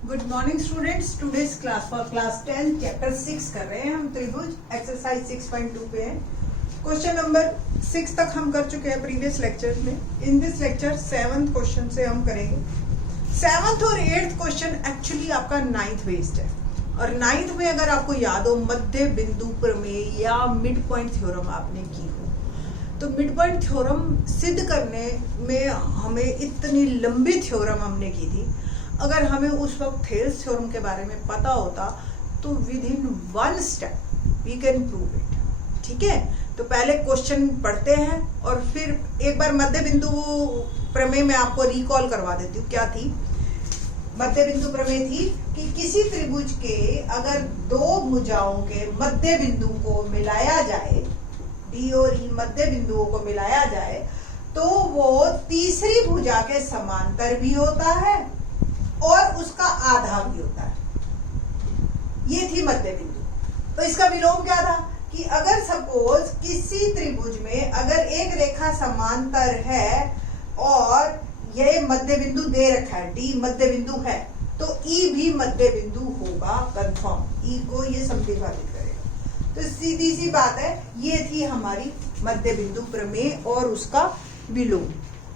Good morning students. Today's class for class 10 chapter 6 कर रहे हैं हम। त्रिभुज एक्सरसाइज 6.2 पे है। क्वेश्चन नंबर 6 तक हम कर चुके हैं प्रीवियस लेक्चर में। In this lecture 7th question से हम करेंगे। 7th और 8th क्वेश्चन एक्चुअली आपका 9th बेस्ड है, और 9th में अगर आपको याद हो मध्य बिंदु प्रमेय या मिड पॉइंट थ्योरम आपने की हो, तो मिड पॉइंट थ्योरम सिद्ध करने में हमें इतनी लंबी थ्योरम हमने की थी। अगर हमें उस वक्त थेल्स थ्योरम के बारे में पता होता तो within 1 step we can prove it. ठीक है, तो पहले क्वेश्चन पढ़ते हैं और फिर एक बार मध्य बिंदु प्रमेय में आपको रिकॉल करवा देती हूँ। क्या थी मध्य बिंदु प्रमेय? थी कि किसी त्रिभुज के अगर दो भुजाओं के मध्य बिंदु को मिलाया जाए, डी और ई मध्य बिंदुओं को मिलाया जाए, तो वो तीसरी भुजा के समांतर भी होता है और उसका आधा भी होता है। ये थी मध्य बिंदु। तो इसका विलोम क्या था कि अगर सपोज किसी त्रिभुज में अगर एक रेखा समांतर है और ये मध्य बिंदु दे रखा है, डी मध्य बिंदु है, तो ई भी मध्य बिंदु होगा कंफर्म। ई को ये समद्विभाजित करेगा। तो सीधी सी बात है, ये थी हमारी मध्य बिंदु प्रमेय और उसका विलोम।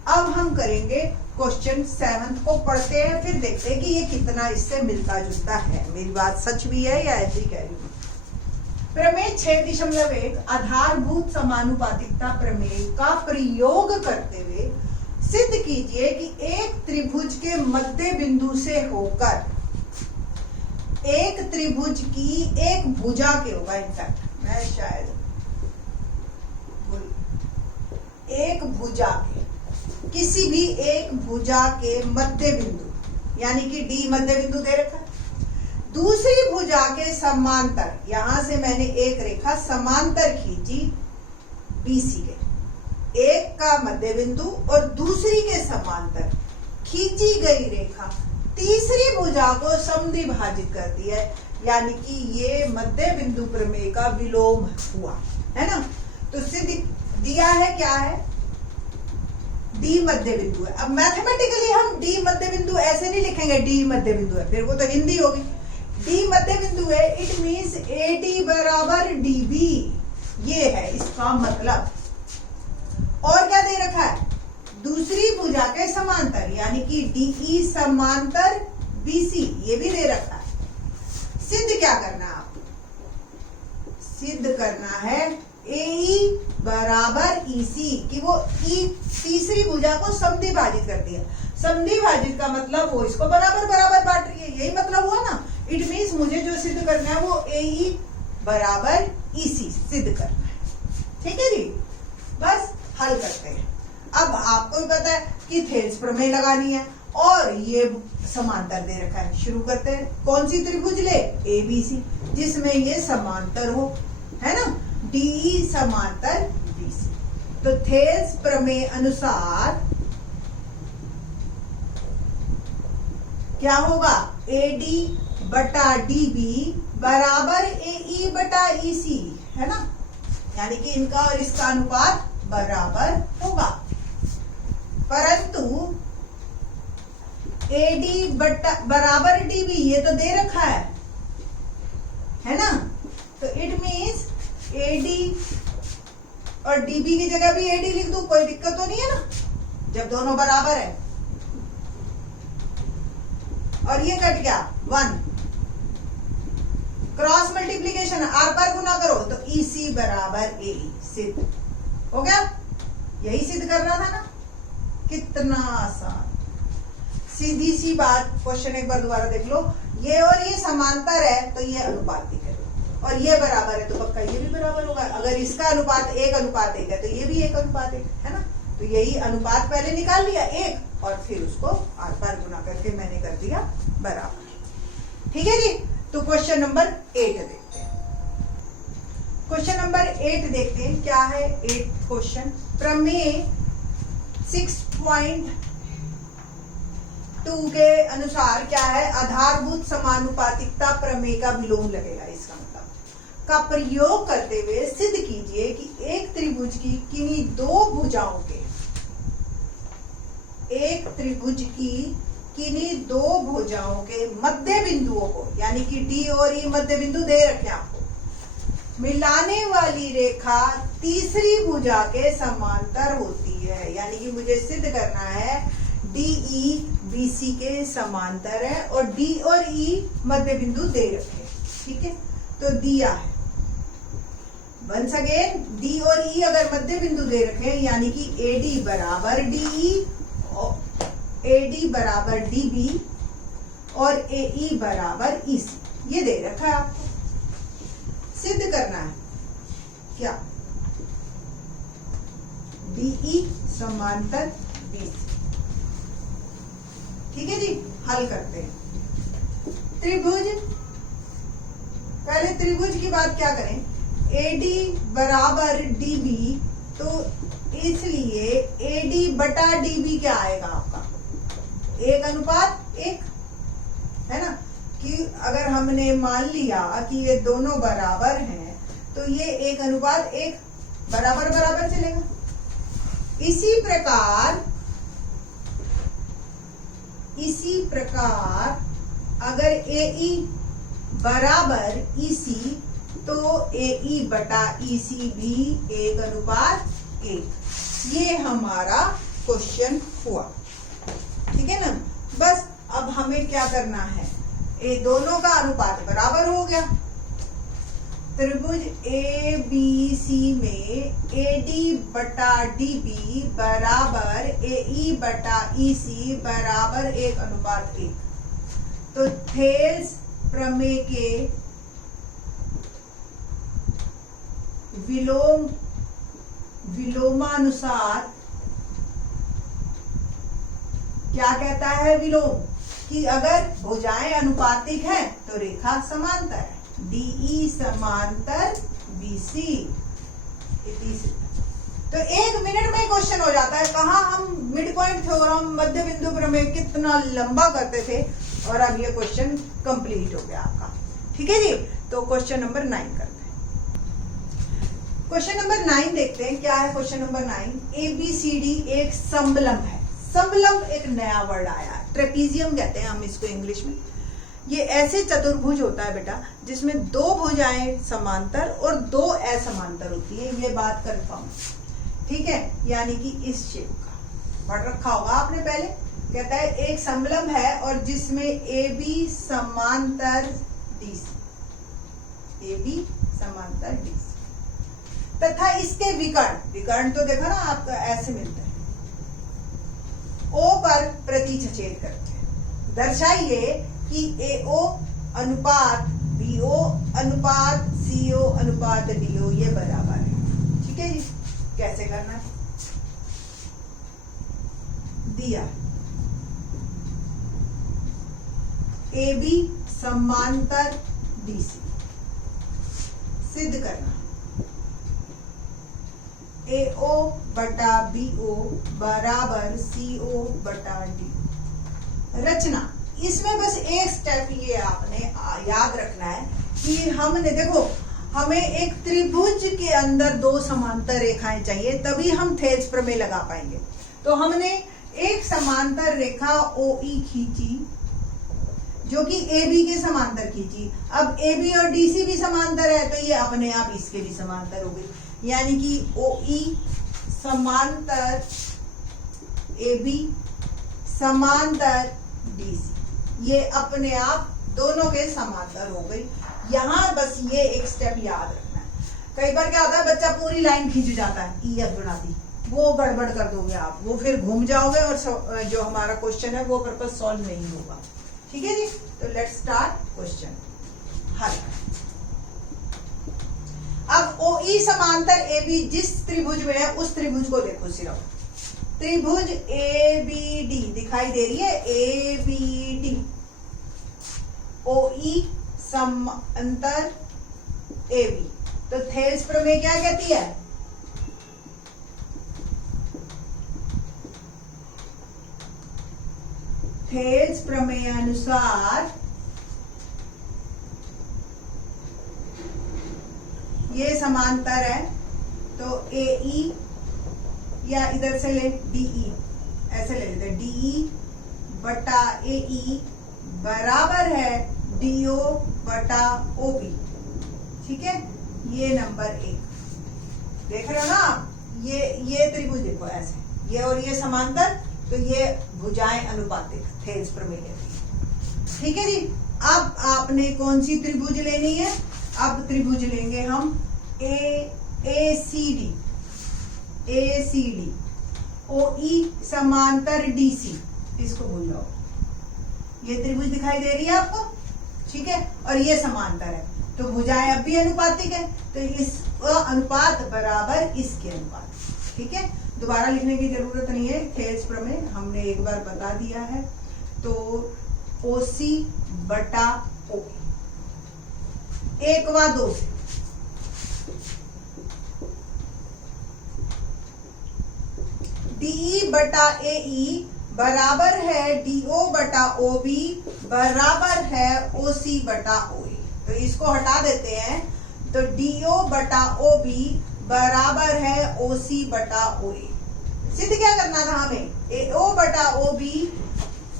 अब हम करेंगे क्वेश्चन 7 को पढ़ते हैं, फिर देखते हैं कि ये कितना इससे मिलता जुलता है। मेरी बात सच भी है या ऐसी कह रही हूँ? प्रमेय 6.1 आधारभूत समानुपातिकता प्रमेय का प्रयोग करते हुए सिद्ध कीजिए कि एक त्रिभुज के मध्य बिंदु से होकर एक त्रिभुज की एक भुजा के होगा, इनफैक्ट मैं शायद एक भुजा के किसी भी एक भुजा के मध्य बिंदु, यानी कि डी मध्य बिंदु दे रखा है, दूसरी भुजा के समांतर, यहां से मैंने एक रेखा समांतर खींची बीसी के, एक का मध्य बिंदु और दूसरी के समांतर खींची गई रेखा तीसरी भुजा को समद्विभाजित करती है, यानी कि ये मध्य बिंदु प्रमेय का विलोम हुआ है ना। तो सिद्ध दिया है क्या है, डी मध्य बिंदु है। अब मैथमेटिकली हम डी मध्य बिंदु ऐसे नहीं लिखेंगे डी मध्य बिंदु है, फिर वो तो हिंदी होगी। डी मध्य बिंदु है, इट मींस एडी बराबर डीबी, ये है इसका मतलब। और क्या दे रखा है, दूसरी भुजा के समांतर, यानी कि डीई समांतर बीसी, ये भी दे रखा है। सिद्ध क्या करना है आपको? सिद्ध करना है एई बराबर ईसी, कि वो ई तीसरी भुजा को समद्विभाजित करती है। समद्विभाजित का मतलब वो इसको बराबर बराबर बांट रही है, यही मतलब हुआ ना। इट मींस मुझे जो सिद्ध करना है वो एई बराबर ईसी सिद्ध करना है। ठीक है जी, बस हल करते हैं। अब आपको भी पता है कि थेल्स प्रमेय लगानी है और ये समांतर दे रखा है। शुरू करते हैं। कौन सी त्रिभुज ले? एबीसी, जिसमें ये समांतर हो, है ना, डी समांतर बीसी। तो थेल्स प्रमेय अनुसार क्या होगा, एडी बटा डीबी बराबर एई बटा ईसी, है ना, यानी कि इनका और इसका अनुपात बराबर होगा। परंतु एडी बटा बराबर डीबी ये तो दे रखा है ना, तो इट मीन्स एडी और डीबी की जगह भी एडी लिख दूं, कोई दिक्कत तो नहीं है ना, जब दोनों बराबर है। और ये कट गया 1, क्रॉस मल्टीप्लीकेशन आर पार गुना करो तो ईसी बराबर ए, सिद्ध हो गया। यही सिद्ध करना था ना, कितना आसान, सीधी सी बात। क्वेश्चन एक बार दोबारा देख लो। ये और ये समांतर है तो ये अनुपातिक है, और ये बराबर है तो पक्का ये भी बराबर होगा। अगर इसका अनुपात 1:1 है तो ये भी 1:1 है ना। तो यही अनुपात पहले निकाल लिया 1, और फिर उसको आर पार गुना करके मैंने कर दिया बराबर। ठीक है जी। तो क्वेश्चन नंबर 8 देखते हैं। क्वेश्चन नंबर 8 देखते हैं क्या है। 8 क्वेश्चन प्रमेय 6.2 के अनुसार क्या है, आधारभूत समानुपातिकता प्रमेय का विलोम लगेगा। इसका मतलब का प्रयोग करते हुए सिद्ध कीजिए कि एक त्रिभुज की किन्हीं दो भुजाओं के, एक त्रिभुज की किन्हीं दो भुजाओं के मध्य बिंदुओं को, यानी कि डी और ई मध्य बिंदु दे रखे आपको, मिलाने वाली रेखा तीसरी भुजा के समांतर होती है। यानी कि मुझे सिद्ध करना है डीई बीसी के समांतर है और डी और ई मध्य बिंदु दे रखे, ठीक है। तो दिया है, वंस अगेन डी और ई अगर मध्य बिंदु दे रखे यानी कि एडी बराबर डीई, एडी बराबर डीबी और एई बराबर ईसी, ये दे रखा है आपको। सिद्ध करना है क्या, डीई समांतर बीसी, ठीक है जी। हल करते हैं। त्रिभुज, पहले त्रिभुज की बात क्या करें, AD बराबर DB, तो इसलिए AD बटा DB क्या आएगा आपका, 1:1, है ना। कि अगर हमने मान लिया कि ये दोनों बराबर हैं तो ये 1:1 बराबर बराबर चलेगा। इसी प्रकार अगर AE बराबर EC तो AE बटा EC भी 1:1, ये हमारा क्वेश्चन हुआ, ठीक है ना। बस अब हमें क्या करना है, ये दोनों का अनुपात बराबर हो गया। त्रिभुज ABC में AD बटा DB बराबर AE बटा EC बराबर 1:1। तो थेल्स प्रमेय के विलोमानुसार क्या कहता है विलोम, कि अगर भुजाएं अनुपातिक हैं तो रेखा समांतर है, DE समांतर BC। तो 1 मिनट में क्वेश्चन हो जाता है। कहा हम मिड पॉइंट थ्योरम, मध्य बिंदु प्रमेय कितना लंबा करते थे और अब ये क्वेश्चन कंप्लीट हो गया आपका, ठीक है जी। तो क्वेश्चन नंबर 9 करते हैं। क्वेश्चन नंबर 9 देखते हैं क्या है। क्वेश्चन नंबर 9, ABCD एक समलंब है। समलंब एक नया वर्ड आया, ट्रेपीजियम कहते हैं हम इसको इंग्लिश में। ये ऐसे चतुर्भुज होता है बेटा जिसमें दो भुजाएं समांतर और दो असमांतर होती है, ये बात कंफर्म, ठीक है। यानी कि इस शेप का पढ़ रखा होगा आपने पहले। कहता है एक समलंब है और जिसमें AB समांतर DC, AB समांतर DC तथा इसके विकर्ण तो देखो ना आपका ऐसे मिलता है, O पर प्रतिच्छेद करते हैं। दर्शाइए कि AO अनुपात BO अनुपात CO अनुपात DO ये बराबर है, ठीक है जी। कैसे करना है, दिया AB समांतर DC, सिद्ध करना AO बटा BO बराबर CO बटा D। रचना, इसमें बस एक स्टेप ये आपने याद रखना है कि हमने देखो, हमें एक त्रिभुज के अंदर दो समांतर रेखाएं चाहिए तभी हम थेल्स प्रमेय लगा पाएंगे। तो हमने एक समांतर रेखा OE खींची जो कि AB के समांतर खींची। अब AB और DC भी समांतर है तो ये अपने आप इसके भी समांतर हो गई, यानी कि OE समांतर AB समांतर DC, ये अपने आप दोनों के समांतर हो गई। यहाँ बस ये एक स्टेप याद रखना है। कई बार क्या होता है बच्चा पूरी लाइन खींच जाता है EF बना दी, वो गड़बड़ कर दोगे आप, वो फिर घूम जाओगे और जो हमारा क्वेश्चन है वो पर्पस सॉल्व नहीं होगा, ठीक है जी। तो लेट्स स्टार्ट क्वेश्चन हल। अब OE समांतर AB जिस त्रिभुज में है उस त्रिभुज को देखो, सिर्फ त्रिभुज ABD दिखाई दे रही है, ABD OE समांतर AB। तो थेल्स प्रमेय क्या कहती है, थेल्स प्रमेय अनुसार ये समांतर है तो AE या इधर से ले DE, ऐसे ले लेते DE बटा ए ई बराबर है DO बटा OB। ठीक है, ये नंबर 1 देख रहे हो ना आप। ये त्रिभुज देखो ऐसे, ये और ये समांतर, तो ये भुजाएं अनुपातिक थेल्स प्रमेय कहती है। ठीक है जी। अब आपने कौन सी त्रिभुज लेनी है? अब त्रिभुज लेंगे हम ACD, OE समांतर DC, इसको भूल जाओ। ये त्रिभुज दिखाई दे रही है आपको, ठीक है, और ये समांतर है, तो भुजाएं अब भी अनुपातिक है, तो इसका अनुपात बराबर इसके अनुपात। ठीक है, दोबारा लिखने की जरूरत नहीं है, थेल्स प्रमेय हमने एक बार बता दिया है। तो OC बटा OE 1 व 2 से DE बटा AE बराबर है DO बटा OB बराबर है OC बटा OE। तो इसको हटा देते हैं, तो DO बटा OB बराबर है OC बटा OE। सिद्ध क्या करना था हमें? AO बटा OB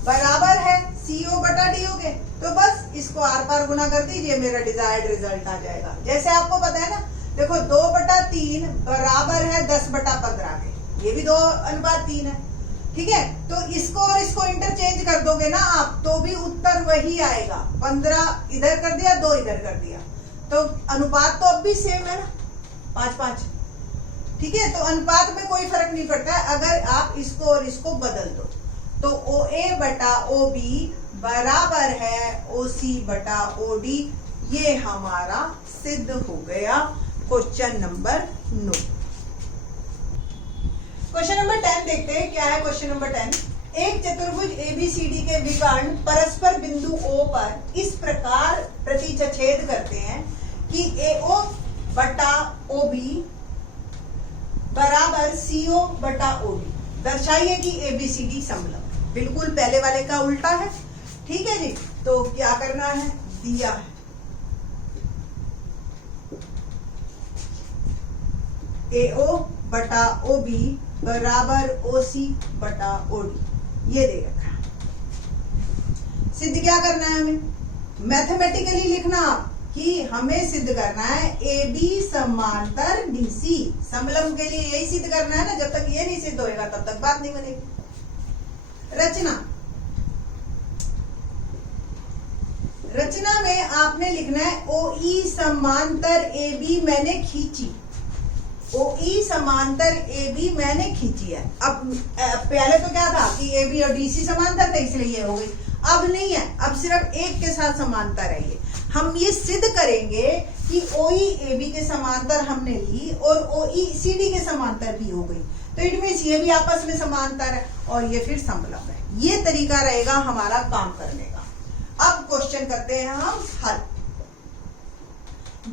बराबर है CO बटा DO के। तो बस इसको आर पार गुना कर दीजिए, मेरा डिजायर्ड रिजल्ट आ जाएगा। जैसे आपको पता है ना, देखो 2 बटा 3 बराबर है 10 बटा 15 के, ये भी 2 अनुपात 3 है। ठीक है, तो इसको और इसको इंटरचेंज कर दोगे ना आप, तो भी उत्तर वही आएगा। 15 इधर कर दिया, 2 इधर कर दिया, तो अनुपात तो अब भी सेम है ना, 5-5। ठीक है, तो अनुपात में कोई फर्क नहीं पड़ता है अगर आप इसको और इसको बदल दो। तो OA बटा OB बराबर है OC बटा OD। ये हमारा सिद्ध हो गया क्वेश्चन नंबर 9। क्वेश्चन नंबर 10 देखते हैं क्या है। क्वेश्चन नंबर 10, एक चतुर्भुज ABCD के विकर्ण परस्पर बिंदु O पर इस प्रकार प्रतिच्छेद करते हैं कि AO बटा OB बराबर CO बटा OD। दर्शाइए कि ABCD समलंब। बिल्कुल पहले वाले का उल्टा है। ठीक है जी, तो क्या करना है? दिया है AO बटा OB बराबर OC बटा OD, ये दे रखा है। सिद्ध क्या करना है हमें? मैथमेटिकली लिखना आप कि हमें सिद्ध करना है AB समांतर DC। समलंब के लिए यही सिद्ध करना है ना, जब तक ये नहीं सिद्ध होएगा तब तक बात नहीं बनेगी। रचना में आपने लिखना है OE समांतर AB मैंने खींची। OE समांतर AB मैंने खींची है। अब पहले तो क्या था कि AB और DC समांतर थे, इसलिए ये हो गई। अब नहीं है, अब सिर्फ एक के साथ समांतर है। ये हम ये सिद्ध करेंगे कि OE AB के समांतर हमने ली और OE CD के समांतर भी हो गई, तो इट मींस ये भी आपस में समांतर है और ये फिर समलंब है। ये तरीका रहेगा हमारा काम करने का। अब क्वेश्चन करते हैं हम हल।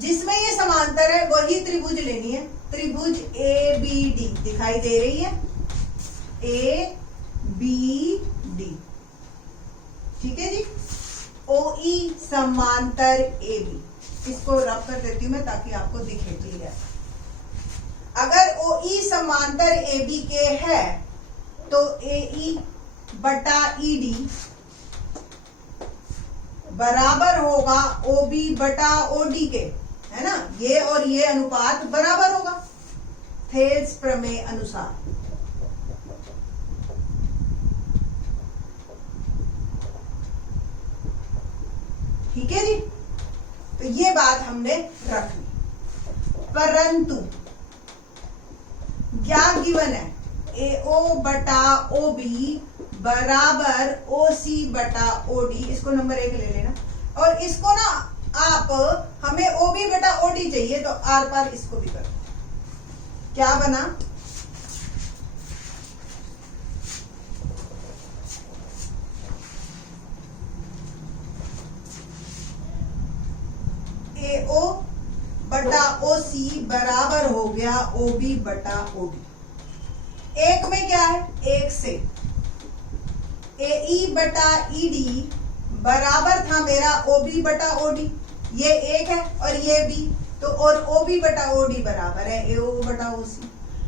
जिसमें ये समांतर है वही त्रिभुज लेनी है। त्रिभुज ABD दिखाई दे रही है, ABD। ठीक है जी। OE समांतर AB, इसको रब कर देती हूं मैं ताकि आपको दिखे क्लियर। अगर OE समांतर AB के है तो AE बटा ED बराबर होगा OB बटा OD के, है ना। ये और ये अनुपात बराबर होगा थेल्स प्रमेय अनुसार। ठीक है जी, तो ये बात हमने रख ली। परंतु क्या गिवन है? AO बटा OB बराबर OC बटा OD। इसको नंबर 1 ले लेना, और इसको ना आप, हमें OB बटा OD चाहिए तो आर पार इसको भी कर। क्या बना? AO बटा OC बराबर हो गया OB बटा OD। एक में क्या है? एक से AE बटा ED बराबर था मेरा OB बटा OD। ये एक है और ये भी, तो और OB बटा OD बराबर है AO बटा OC।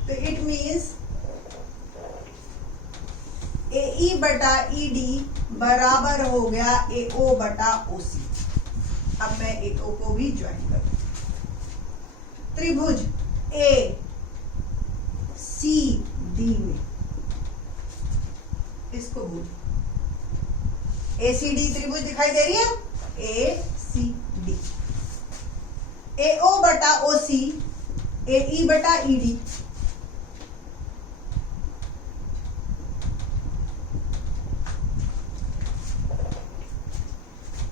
तो इट मीन्स AE बटा ED बराबर हो गया AO बटा OC। अब मैं AO को भी ज्वाइन करूं। त्रिभुज ACD में इसको भूल, ACD त्रिभुज दिखाई दे रही है, ACD, AO बटा OC, AE बटा ED,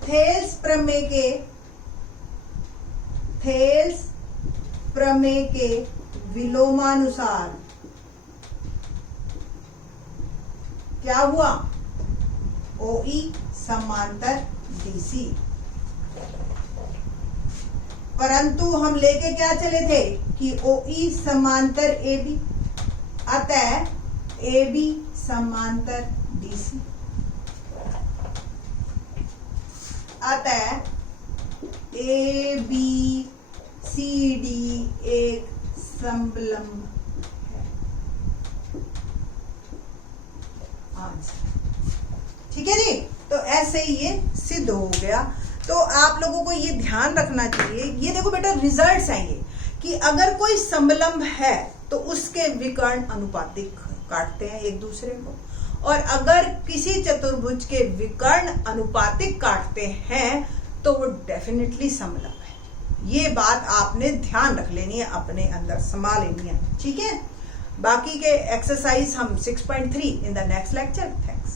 थेल्स प्रमेय के विलोमानुसार क्या हुआ, OE समांतर DC। परंतु हम लेके क्या चले थे कि OE समांतर AB, अतः AB समांतर DC, अतः ABCD एक समलंब है। ठीक है जी, तो ऐसे ही ये सिद्ध हो गया। तो आप लोगों को ये ध्यान रखना चाहिए, ये देखो बेटा रिजल्ट्स आएंगे कि अगर कोई समलंब है तो उसके विकर्ण अनुपातिक काटते हैं एक दूसरे को, और अगर किसी चतुर्भुज के विकर्ण अनुपातिक काटते हैं तो वो डेफिनेटली समलंब है। ये बात आपने ध्यान रख लेनी है, अपने अंदर समा लेनी है। ठीक है, बाकी के एक्सरसाइज हम 6.3 in the next lecture. Thanks.